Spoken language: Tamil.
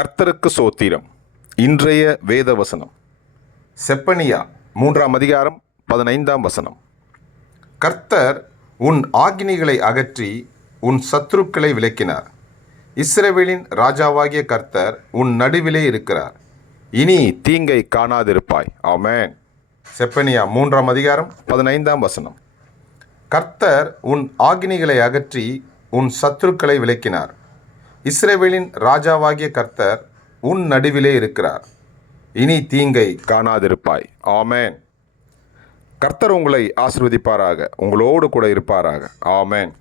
கர்த்தருக்கு சோத்திரம். இன்றைய வேத வசனம் செப்பனியா 3ஆம் அதிகாரம் 15ஆம் வசனம். கர்த்தர் உன் ஆக்கினைகளை அகற்றி உன் சத்துருக்களை விலக்கினார். இஸ்ரவேலின் ராஜாவாகிய கர்த்தர் உன் நடுவிலே இருக்கிறார். இனி தீங்கை காணாதிருப்பாய். ஆமென். செப்பனியா 3ஆம் அதிகாரம் 15ஆம் வசனம். கர்த்தர் உன் ஆக்கினைகளை அகற்றி உன் சத்துருக்களை விலக்கினார். இஸ்ரவேலின் ராஜாவாகிய கர்த்தர் உன் நடுவிலே இருக்கிறார். இனி தீங்கை காணாதிருப்பாய். ஆமென். கர்த்தர் உங்களை ஆசீர்வதிப்பாராக, உங்களோடு கூட இருப்பாராக. ஆமென்.